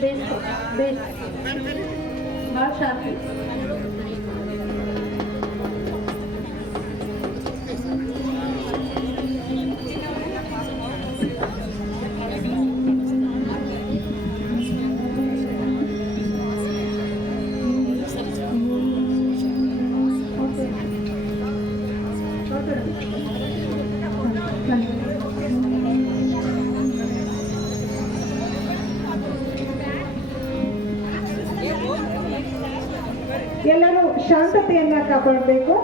best, best. Marshall. ಎಲ್ಲರೂ ಶಾಂತತೆಯನ್ನ ಕಾಪಾಡಬೇಕು.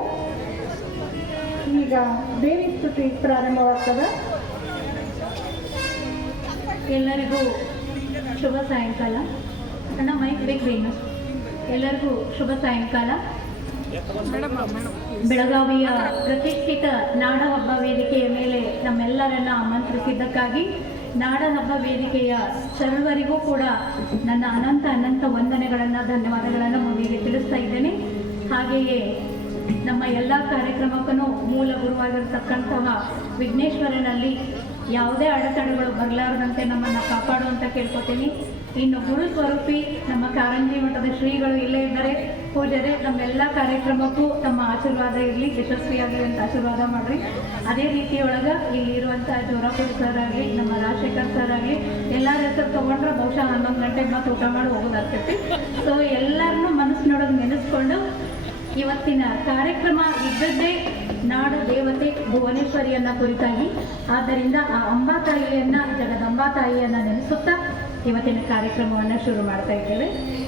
ಈಗ ದೇವಿ ಸ್ತುತಿ ಪ್ರಾರಂಭವಾಗ್ತದೆ. ಎಲ್ಲರಿಗೂ ಶುಭ ಸಾಯಂಕಾಲ. ಅಣ್ಣ ಮೈಕ್ ಏನು ಎಲ್ಲರಿಗೂ ಶುಭ ಸಾಯಂಕಾಲ. ಬೆಳಗಾವಿಯ ಪ್ರತಿಷ್ಠಿತ ನಾಡಹಬ್ಬ ವೇದಿಕೆಯ ಮೇಲೆ ನಮ್ಮೆಲ್ಲರನ್ನ ಆಮಂತ್ರಿಸಿದ್ದಕ್ಕಾಗಿ ನಾಡಹಬ್ಬ ವೇದಿಕೆಯ ಸರ್ವರಿಗೂ ಕೂಡ ನನ್ನ ಅನಂತ ಅನಂತ ವಂದನೆಗಳನ್ನು, ಧನ್ಯವಾದಗಳನ್ನು ಮುಂದಿಗೆ ತಿಳಿಸ್ತಾ ಹಾಗೆಯೇ ನಮ್ಮ ಎಲ್ಲ ಕಾರ್ಯಕ್ರಮಕ್ಕೂ ಮೂಲ ಗುರುವಾಗಿರತಕ್ಕಂತಹ ವಿಘ್ನೇಶ್ವರನಲ್ಲಿ ಯಾವುದೇ ಅಡೆತಡೆಗಳು ಬರಲಾರದಂತೆ ನಮ್ಮನ್ನು ಕಾಪಾಡುವಂತ ಕೇಳ್ಕೊತೀನಿ. ಇನ್ನು ಗುರು ಸ್ವರೂಪಿ ನಮ್ಮ ಕಾರಂಜಿ ಮಠದ ಶ್ರೀಗಳು ಇಲ್ಲೇ ಇದ್ದಾರೆ. ನಮ್ಮ ನಮ್ಮೆಲ್ಲ ಕಾರ್ಯಕ್ರಮಕ್ಕೂ ತಮ್ಮ ಆಶೀರ್ವಾದ ಇರಲಿ, ಯಶಸ್ವಿಯಾಗಲಿ ಅಂತ ಆಶೀರ್ವಾದ ಮಾಡ್ರಿ. ಅದೇ ರೀತಿಯೊಳಗೆ ಇಲ್ಲಿ ಇರುವಂತಹ ಜೋರಾಪುರ ಸರ್ ಆಗಲಿ, ನಮ್ಮ ರಾಜಶೇಖರ್ ಸರ್ ಆಗಲಿ, ಎಲ್ಲರ ಹೆಸರು ತಗೊಂಡ್ರೆ ಬಹುಶಃ ಹನ್ನೊಂದು ಗಂಟೆಗೆ ಮತ್ತೆ ಊಟ ಮಾಡಿ ಹೋಗೋದಾಗ್ತೈತಿ. ಸೊ ಎಲ್ಲರನ್ನೂ ಮನಸ್ಸಿನೊಳಗೆ ನೆನೆಸ್ಕೊಂಡು ಇವತ್ತಿನ ಕಾರ್ಯಕ್ರಮ ಇದ್ದದ್ದೇ ನಾಡು ದೇವತೆ ಭುವನೇಶ್ವರಿಯನ್ನ ಕುರಿತಾಗಿ. ಆದ್ದರಿಂದ ಆ ಅಂಬಾ ತಾಯಿಯನ್ನ, ಜಗದಂಬಾ ತಾಯಿಯನ್ನ ನೆನೆಸುತ್ತಾ ಇವತ್ತಿನ ಕಾರ್ಯಕ್ರಮವನ್ನು ಶುರು ಮಾಡ್ತಾ ಇದ್ದೇವೆ.